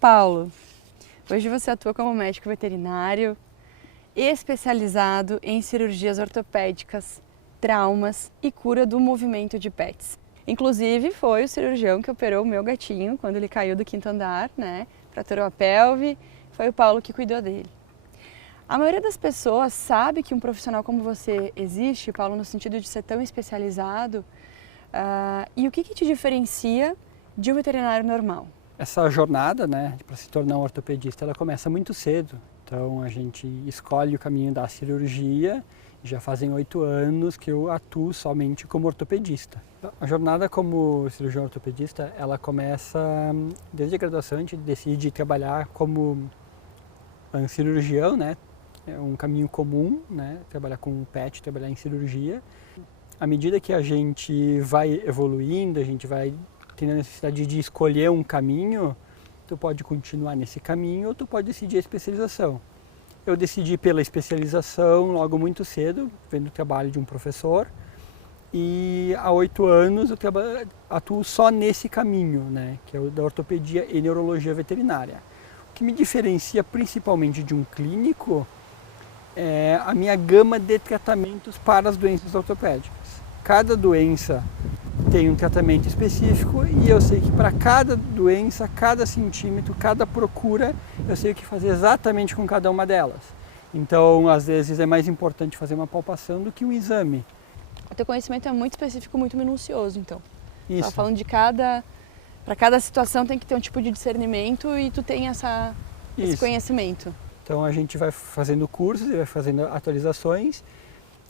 Paulo, hoje você atua como médico veterinário especializado em cirurgias ortopédicas, traumas e cura do movimento de pets. Inclusive foi o cirurgião que operou o meu gatinho quando ele caiu do 5º andar, né? Fraturou a pelve, foi o Paulo que cuidou dele. A maioria das pessoas sabe que um profissional como você existe, Paulo, no sentido de ser tão especializado. E o que te diferencia de um veterinário normal? Essa jornada, né, para se tornar um ortopedista, ela começa muito cedo. Então a gente escolhe o caminho da cirurgia. Já fazem 8 anos que eu atuo somente como ortopedista. A jornada como cirurgião ortopedista, ela começa desde a graduação. A gente decide trabalhar como cirurgião, né? É um caminho comum, né? Trabalhar com pet, trabalhar em cirurgia. À medida que a gente vai evoluindo, a gente vai tendo a necessidade de escolher um caminho, tu pode continuar nesse caminho ou tu pode decidir a especialização. Eu decidi pela especialização logo muito cedo, vendo o trabalho de um professor, e há 8 anos eu atuo só nesse caminho, né, que é o da ortopedia e neurologia veterinária. O que me diferencia principalmente de um clínico é a minha gama de tratamentos para as doenças ortopédicas. Cada doença tem um tratamento específico e eu sei que para cada doença, cada centímetro, cada procura, eu sei o que fazer exatamente com cada uma delas. Então, às vezes é mais importante fazer uma palpação do que um exame. O teu conhecimento é muito específico, muito minucioso, então. Isso. Tá falando de para cada situação tem que ter um tipo de discernimento e tu tem esse conhecimento. Então a gente vai fazendo cursos, vai fazendo atualizações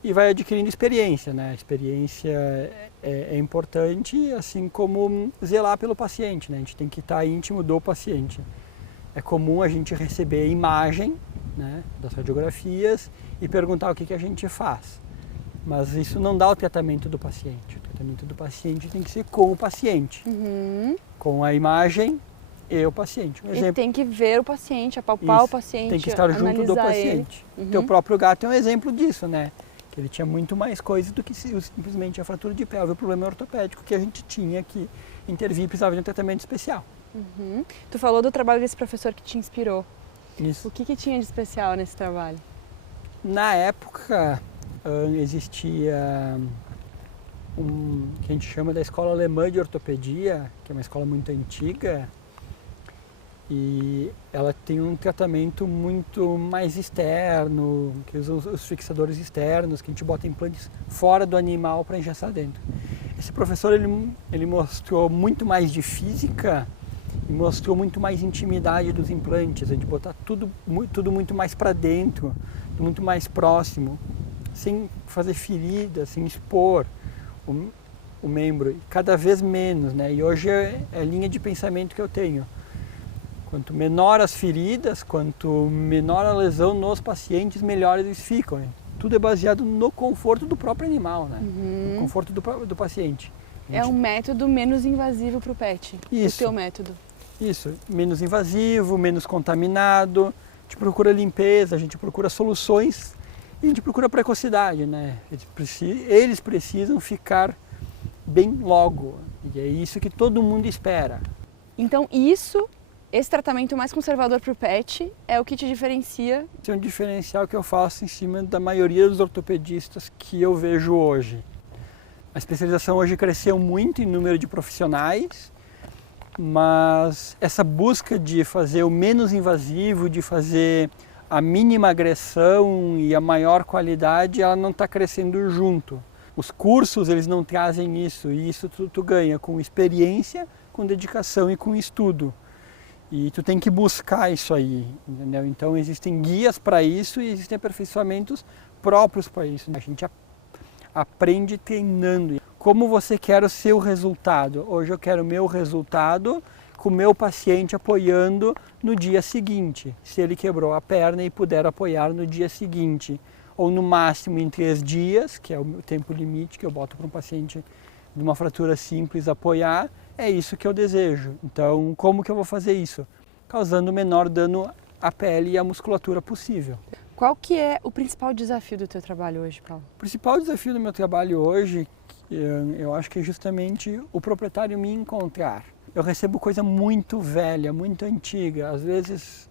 e vai adquirindo experiência, né? A experiência é importante, assim como zelar pelo paciente, né? A gente tem que estar íntimo do paciente. É comum a gente receber a imagem, né, das radiografias e perguntar o que a gente faz. Mas isso não dá o tratamento do paciente. O tratamento do paciente tem que ser com o paciente, com a imagem e o paciente. E tem que ver o paciente, apalpar o paciente, tem que estar junto do paciente. Teu próprio gato é um exemplo disso, né? Que ele tinha muito mais coisa do que simplesmente a fratura de pelve, o problema ortopédico que a gente tinha que intervir e precisava de um tratamento especial. Tu falou do trabalho desse professor que te inspirou. Isso. O que tinha de especial nesse trabalho? Na época existia que a gente chama da Escola Alemã de Ortopedia, que é uma escola muito antiga, e ela tem um tratamento muito mais externo, que usa os fixadores externos, que a gente bota implantes fora do animal para engessar dentro. Esse professor ele mostrou muito mais de física e mostrou muito mais intimidade dos implantes, a gente botar tudo muito mais para dentro, muito mais próximo, sem fazer ferida, sem expor o membro, cada vez menos, né? E hoje é a linha de pensamento que eu tenho. Quanto menor as feridas, quanto menor a lesão nos pacientes, melhor eles ficam. Né? Tudo é baseado no conforto do próprio animal, né? No conforto do paciente. É um método menos invasivo para o pet. Isso. O teu método. Isso, menos invasivo, menos contaminado. A gente procura limpeza, a gente procura soluções e a gente procura precocidade, né? Eles precisam ficar bem logo. E é isso que todo mundo espera. Então esse tratamento mais conservador para o pet é o que te diferencia? Esse é um diferencial que eu faço em cima da maioria dos ortopedistas que eu vejo hoje. A especialização hoje cresceu muito em número de profissionais, mas essa busca de fazer o menos invasivo, de fazer a mínima agressão e a maior qualidade, ela não está crescendo junto. Os cursos, eles não trazem isso, e isso tu ganha com experiência, com dedicação e com estudo. E tu tem que buscar isso aí, entendeu? Então existem guias para isso e existem aperfeiçoamentos próprios para isso. A gente aprende treinando. Como você quer o seu resultado? Hoje eu quero o meu resultado com o meu paciente apoiando no dia seguinte. Se ele quebrou a perna e puder apoiar no dia seguinte. Ou no máximo em 3 dias, que é o tempo limite que eu boto para um paciente de uma fratura simples apoiar, é isso que eu desejo. Então, como que eu vou fazer isso? Causando o menor dano à pele e à musculatura possível. Qual que é o principal desafio do teu trabalho hoje, Paulo? O principal desafio do meu trabalho hoje, eu acho que é justamente o proprietário me encontrar. Eu recebo coisa muito velha, muito antiga, às vezes...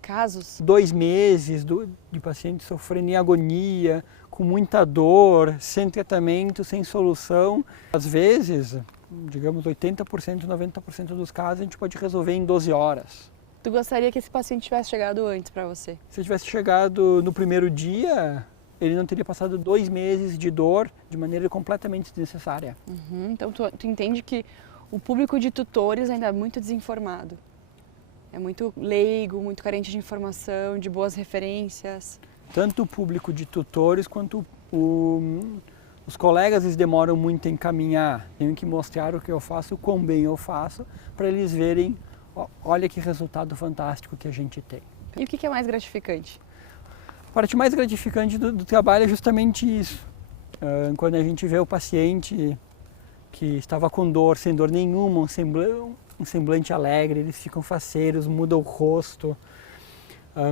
Casos? 2 meses de paciente sofrendo em agonia, com muita dor, sem tratamento, sem solução. Às vezes, digamos 80%, 90% dos casos, a gente pode resolver em 12 horas. Tu gostaria que esse paciente tivesse chegado antes para você? Se ele tivesse chegado no primeiro dia, ele não teria passado 2 meses de dor de maneira completamente desnecessária. Então tu entende que o público de tutores ainda é muito desinformado. É muito leigo, muito carente de informação, de boas referências. Tanto o público de tutores quanto os colegas, eles demoram muito a encaminhar. Tenho que mostrar o que eu faço, o quão bem eu faço, para eles verem, olha que resultado fantástico que a gente tem. E o que é mais gratificante? A parte mais gratificante do trabalho é justamente isso. Quando a gente vê o paciente que estava com dor, sem dor nenhuma, um semblante alegre, eles ficam faceiros, mudam o rosto.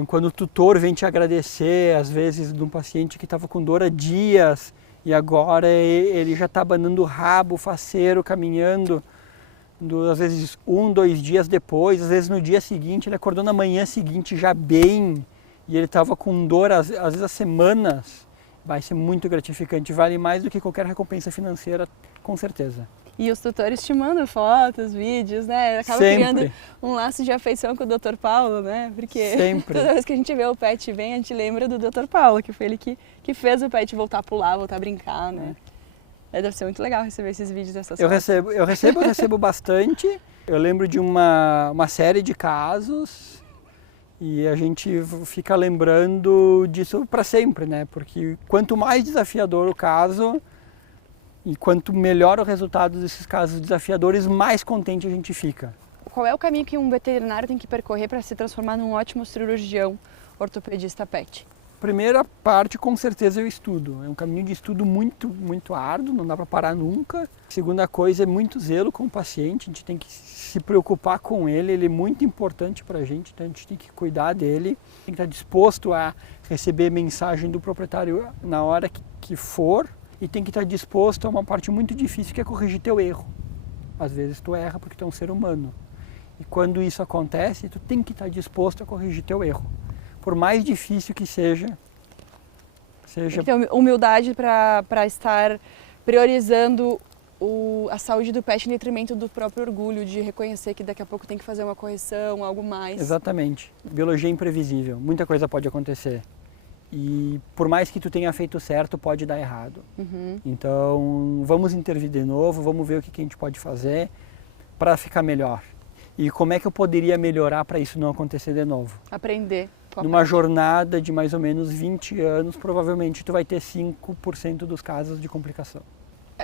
Quando o tutor vem te agradecer, às vezes, de um paciente que estava com dor há dias e agora ele já está abanando o rabo, faceiro, caminhando, às vezes 1, 2 dias depois, às vezes no dia seguinte, ele acordou na manhã seguinte já bem e ele estava com dor às vezes há semanas. Vai ser muito gratificante, vale mais do que qualquer recompensa financeira, com certeza. E os tutores te mandam fotos, vídeos, né? Acaba Sempre. criando um laço de afeição com o Dr. Paulo, né? Porque Sempre. Toda vez que a gente vê o pet bem, a gente lembra do Dr. Paulo, que foi ele que fez o pet voltar a pular, voltar a brincar, né? Deve ser muito legal receber esses vídeos dessas fotos. Eu recebo bastante. Eu lembro de uma série de casos e a gente fica lembrando disso para sempre, né? Porque quanto mais desafiador o caso e quanto melhor o resultado desses casos desafiadores, mais contente a gente fica. Qual é o caminho que um veterinário tem que percorrer para se transformar num ótimo cirurgião ortopedista pet? Primeira parte, com certeza, é o estudo. É um caminho de estudo muito, muito árduo, não dá para parar nunca. Segunda coisa é muito zelo com o paciente, a gente tem que se preocupar com ele é muito importante para a gente, então a gente tem que cuidar dele, tem que estar disposto a receber mensagem do proprietário na hora que for e tem que estar disposto a uma parte muito difícil que é corrigir teu erro. Às vezes tu erra porque tu é um ser humano e quando isso acontece, tu tem que estar disposto a corrigir teu erro. Por mais difícil que seja. Tem que ter humildade para estar priorizando a saúde do pet em detrimento do próprio orgulho, de reconhecer que daqui a pouco tem que fazer uma correção, algo mais. Exatamente. Biologia é imprevisível, muita coisa pode acontecer. E por mais que tu tenha feito certo, pode dar errado. Então, vamos intervir de novo, vamos ver o que a gente pode fazer para ficar melhor. E como é que eu poderia melhorar para isso não acontecer de novo? Aprender. Numa jornada de mais ou menos 20 anos, provavelmente tu vai ter 5% dos casos de complicação.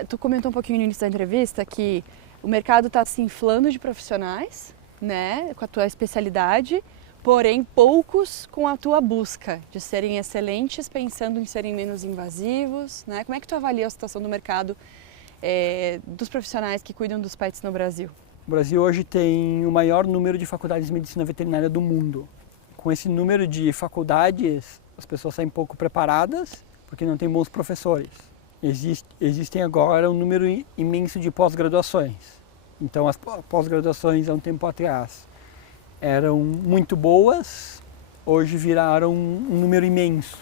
Tu comentou um pouquinho no início da entrevista que o mercado está se inflando de profissionais, né, com a tua especialidade, porém poucos com a tua busca de serem excelentes, pensando em serem menos invasivos, né? Como é que tu avalia a situação do mercado dos profissionais que cuidam dos pets no Brasil? O Brasil hoje tem o maior número de faculdades de medicina veterinária do mundo. Com esse número de faculdades, as pessoas saem pouco preparadas, porque não tem bons professores. Existem agora um número imenso de pós-graduações. Então, as pós-graduações, há um tempo atrás, eram muito boas, hoje viraram um número imenso.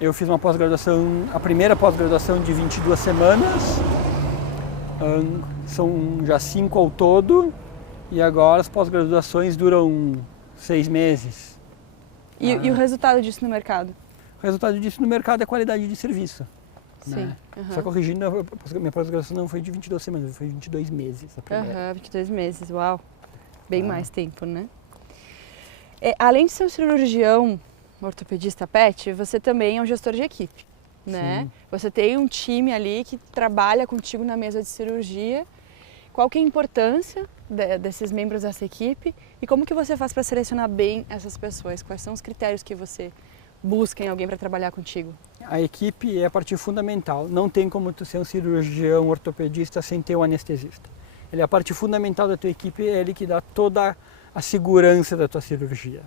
Eu fiz uma pós-graduação, a primeira pós-graduação de 22 semanas, são já 5 ao todo, e agora as pós-graduações duram 6 meses. E o resultado disso no mercado? O resultado disso no mercado é qualidade de serviço. Sim. Né? Só corrigindo, minha pós-graduação não foi de 22 semanas, foi de 22 meses. A primeira. 22 meses, uau. Bem mais tempo, né? Além de ser um cirurgião ortopedista pet, você também é um gestor de equipe, né? Sim. Você tem um time ali que trabalha contigo na mesa de cirurgia. Qual que é a importância desses membros dessa equipe e como que você faz para selecionar bem essas pessoas? Quais são os critérios que você busca em alguém para trabalhar contigo? A equipe é a parte fundamental. Não tem como tu ser um cirurgião ortopedista sem ter um anestesista. Ele é a parte fundamental da tua equipe, é ele que dá toda a segurança da tua cirurgia.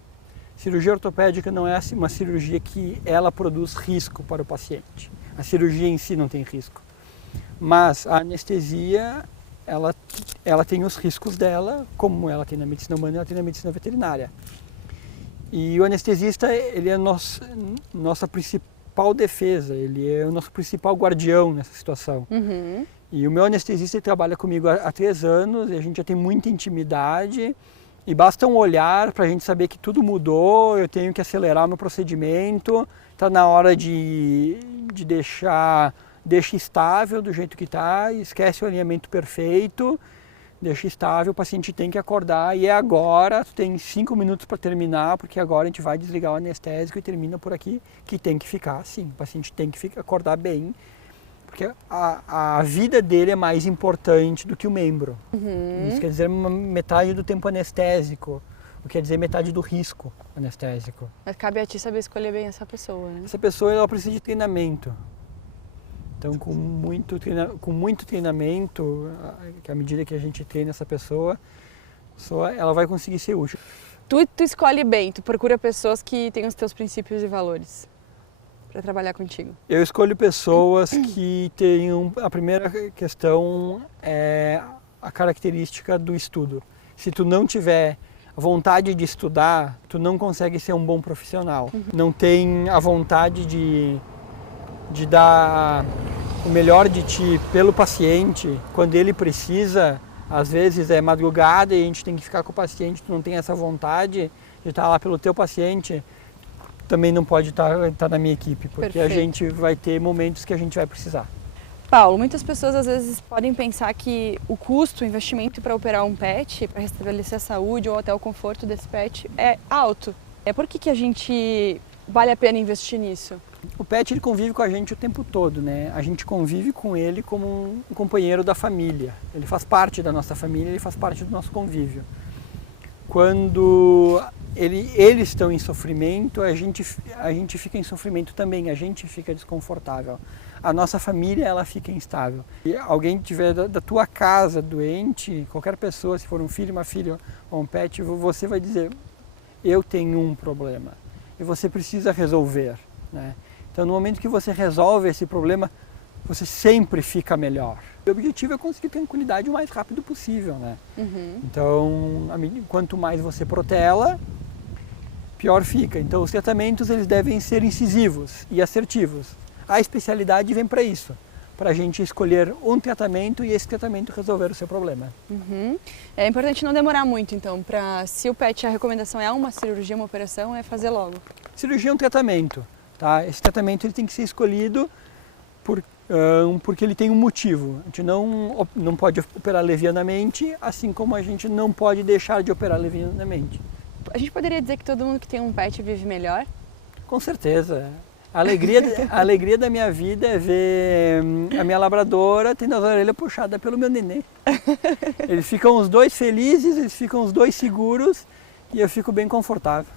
Cirurgia ortopédica não é uma cirurgia que ela produz risco para o paciente. A cirurgia em si não tem risco. Mas a anestesia ela tem os riscos dela, como ela tem na medicina humana, ela tem na medicina veterinária. E o anestesista, ele é a nossa principal defesa, ele é o nosso principal guardião nessa situação. Uhum. E o meu anestesista, ele trabalha comigo há 3 anos, e a gente já tem muita intimidade, e basta um olhar para a gente saber que tudo mudou, eu tenho que acelerar o meu procedimento, está na hora de deixa estável do jeito que está, esquece o alinhamento perfeito, deixa estável, o paciente tem que acordar e é agora, tu tem 5 minutos para terminar, porque agora a gente vai desligar o anestésico e termina por aqui, que tem que ficar assim, o paciente tem que acordar bem, porque a vida dele é mais importante do que o membro. Uhum. Isso quer dizer metade do tempo anestésico, o que quer dizer metade do risco anestésico. Mas cabe a ti saber escolher bem essa pessoa, né? Essa pessoa, ela precisa de treinamento. Então, com muito treinamento, que à medida que a gente treina essa pessoa, ela vai conseguir ser útil. Tu escolhe bem, tu procura pessoas que têm os teus princípios e valores para trabalhar contigo. Eu escolho pessoas que tenham, a primeira questão é a característica do estudo. Se tu não tiver vontade de estudar, tu não consegue ser um bom profissional. Uhum. Não tem a vontade de dar o melhor de ti pelo paciente, quando ele precisa, às vezes é madrugada e a gente tem que ficar com o paciente, tu não tem essa vontade de estar lá pelo teu paciente, também não pode estar na minha equipe, porque Perfeito. A gente vai ter momentos que a gente vai precisar. Paulo, muitas pessoas às vezes podem pensar que o custo, o investimento para operar um pet, para restabelecer a saúde ou até o conforto desse pet é alto. Por que a gente vale a pena investir nisso? O pet, ele convive com a gente o tempo todo, né? A gente convive com ele como um companheiro da família. Ele faz parte da nossa família, ele faz parte do nosso convívio. Quando eles estão em sofrimento, a gente fica em sofrimento também, a gente fica desconfortável. A nossa família, ela fica instável. E alguém tiver da tua casa doente, qualquer pessoa, se for um filho, uma filha ou um pet, você vai dizer, eu tenho um problema e você precisa resolver, né? Então, no momento que você resolve esse problema, você sempre fica melhor. O objetivo é conseguir tranquilidade o mais rápido possível, né? Uhum. Então, quanto mais você protela, pior fica. Então, os tratamentos, eles devem ser incisivos e assertivos. A especialidade vem para isso, para a gente escolher um tratamento e esse tratamento resolver o seu problema. Uhum. É importante não demorar muito, então, se o pet, a recomendação é uma cirurgia, uma operação, é fazer logo. Cirurgia é um tratamento, tá? Esse tratamento ele tem que ser escolhido porque ele tem um motivo. A gente não pode operar levianamente, assim como a gente não pode deixar de operar levianamente. A gente poderia dizer que todo mundo que tem um pet vive melhor? Com certeza. A alegria da minha vida é ver a minha labradora tendo as orelhas puxadas pelo meu nenê. Eles ficam os dois felizes, eles ficam os dois seguros e eu fico bem confortável.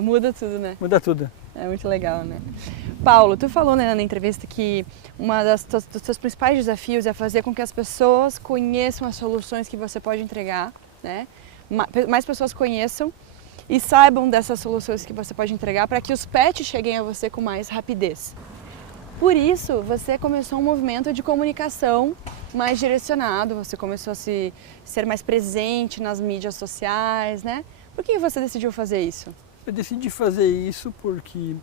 Muda tudo, né? Muda tudo. É muito legal, né? Paulo, tu falou, né, na entrevista que dos teus principais desafios é fazer com que as pessoas conheçam as soluções que você pode entregar, né? Mais pessoas conheçam e saibam dessas soluções que você pode entregar para que os pets cheguem a você com mais rapidez. Por isso, você começou um movimento de comunicação mais direcionado, você começou a ser mais presente nas mídias sociais, né? Por que você decidiu fazer isso? Eu decidi fazer isso porque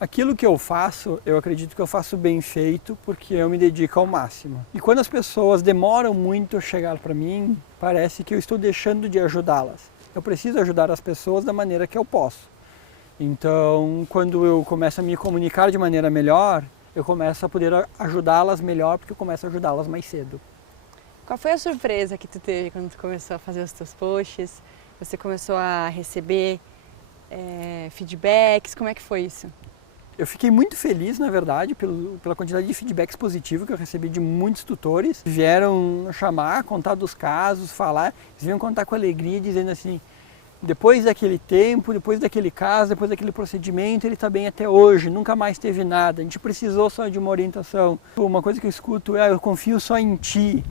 aquilo que eu faço, eu acredito que eu faço bem feito porque eu me dedico ao máximo. E quando as pessoas demoram muito a chegar para mim, parece que eu estou deixando de ajudá-las. Eu preciso ajudar as pessoas da maneira que eu posso. Então, quando eu começo a me comunicar de maneira melhor, eu começo a poder ajudá-las melhor porque eu começo a ajudá-las mais cedo. Qual foi a surpresa que tu teve quando tu começou a fazer os teus posts? Você começou a receber feedbacks, como é que foi isso? Eu fiquei muito feliz, na verdade, pela quantidade de feedbacks positivos que eu recebi de muitos tutores. Vieram chamar, contar dos casos, falar, eles vinham contar com alegria, dizendo assim, depois daquele tempo, depois daquele caso, depois daquele procedimento, ele está bem até hoje, nunca mais teve nada, a gente precisou só de uma orientação. Uma coisa que eu escuto é, eu confio só em ti,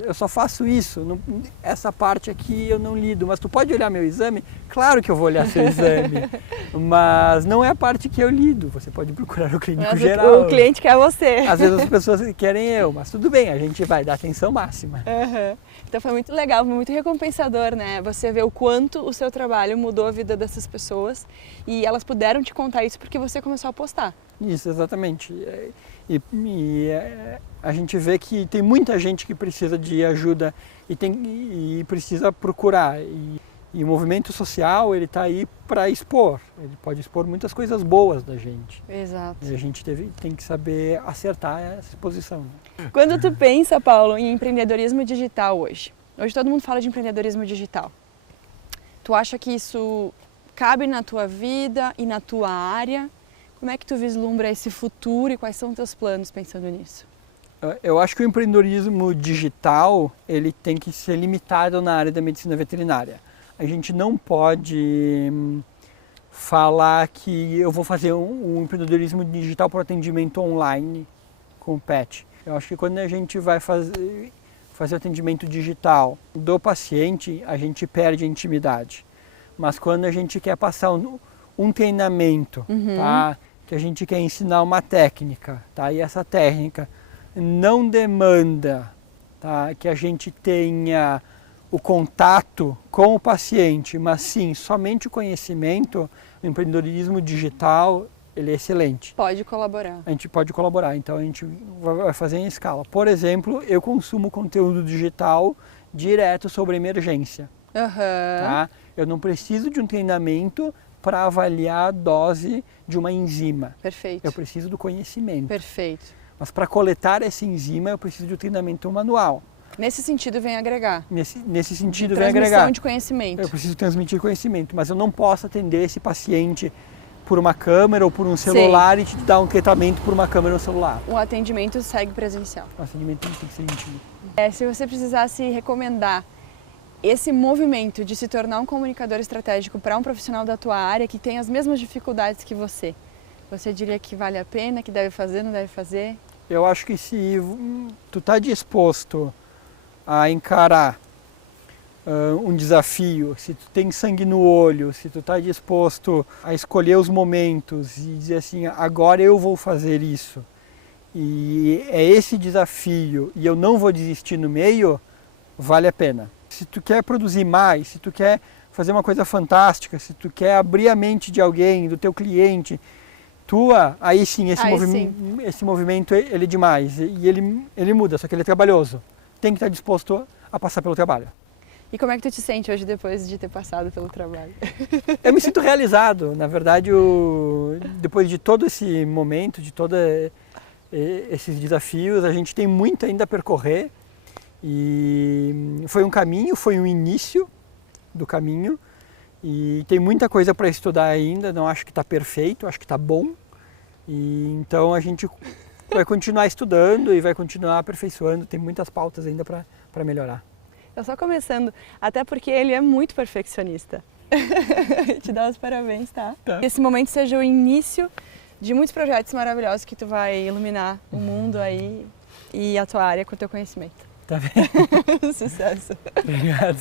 eu só faço isso, essa parte aqui eu não lido, mas tu pode olhar meu exame? Claro que eu vou olhar seu exame, mas não é a parte que eu lido, você pode procurar o clínico Mas geral. o cliente quer você. Às vezes as pessoas querem eu, mas tudo bem, a gente vai dar atenção máxima. Uhum. Então foi muito legal, muito recompensador, né? Você vê o quanto o seu trabalho mudou a vida dessas pessoas e elas puderam te contar isso porque você começou a postar. Isso, exatamente. A gente vê que tem muita gente que precisa de ajuda e precisa procurar. E o movimento social, ele está aí para expor. Ele pode expor muitas coisas boas da gente. Exato. E a gente tem que saber acertar essa exposição. Quando tu pensa, Paulo, em empreendedorismo digital hoje todo mundo fala de empreendedorismo digital. Tu acha que isso cabe na tua vida e na tua área? Como é que tu vislumbra esse futuro e quais são os teus planos pensando nisso? Eu acho que o empreendedorismo digital, ele tem que ser limitado na área da medicina veterinária. A gente não pode falar que eu vou fazer um empreendedorismo digital para atendimento online com o pet. Eu acho que quando a gente vai fazer o atendimento digital do paciente, a gente perde a intimidade. Mas quando a gente quer passar um treinamento, tá? Que a gente quer ensinar uma técnica, tá? E essa técnica não demanda, tá? Que a gente tenha o contato com o paciente, mas sim somente o conhecimento, o empreendedorismo digital, ele é excelente. Pode colaborar. A gente pode colaborar, então a gente vai fazer em escala. Por exemplo, eu consumo conteúdo digital direto sobre emergência. Tá? Eu não preciso de um treinamento para avaliar a dose de uma enzima. Perfeito. Eu preciso do conhecimento. Perfeito. Mas para coletar essa enzima, eu preciso de um treinamento manual. Nesse sentido vem agregar. Nesse sentido vem agregar. Transmissão de conhecimento. Eu preciso transmitir conhecimento, mas eu não posso atender esse paciente por uma câmera ou por um celular e te dar um tratamento por uma câmera ou celular. O atendimento segue presencial. O atendimento tem que ser íntimo. Se você precisasse recomendar esse movimento de se tornar um comunicador estratégico para um profissional da tua área que tem as mesmas dificuldades que você diria que vale a pena, que deve fazer, não deve fazer? Eu acho que se tu está disposto a encarar um desafio, se tu tem sangue no olho, se tu está disposto a escolher os momentos e dizer assim, agora eu vou fazer isso, e é esse desafio e eu não vou desistir no meio, vale a pena. Se tu quer produzir mais, se tu quer fazer uma coisa fantástica, se tu quer abrir a mente de alguém, do teu cliente, aí sim, esse movimento ele é demais e ele muda, só que ele é trabalhoso. Tem que estar disposto a passar pelo trabalho. E como é que tu te sente hoje depois de ter passado pelo trabalho? Eu me sinto realizado. Na verdade, depois de todo esse momento, de todos esses desafios, a gente tem muito ainda a percorrer. E foi um caminho, foi um início do caminho. E tem muita coisa para estudar ainda, não acho que está perfeito, acho que está bom. E então a gente vai continuar estudando e vai continuar aperfeiçoando, tem muitas pautas ainda para melhorar. Eu só começando, até porque ele é muito perfeccionista. Te dá os parabéns, tá? Que esse momento seja o início de muitos projetos maravilhosos que tu vai iluminar o mundo aí e a tua área com o teu conhecimento. Tá bem? Sucesso! Obrigado!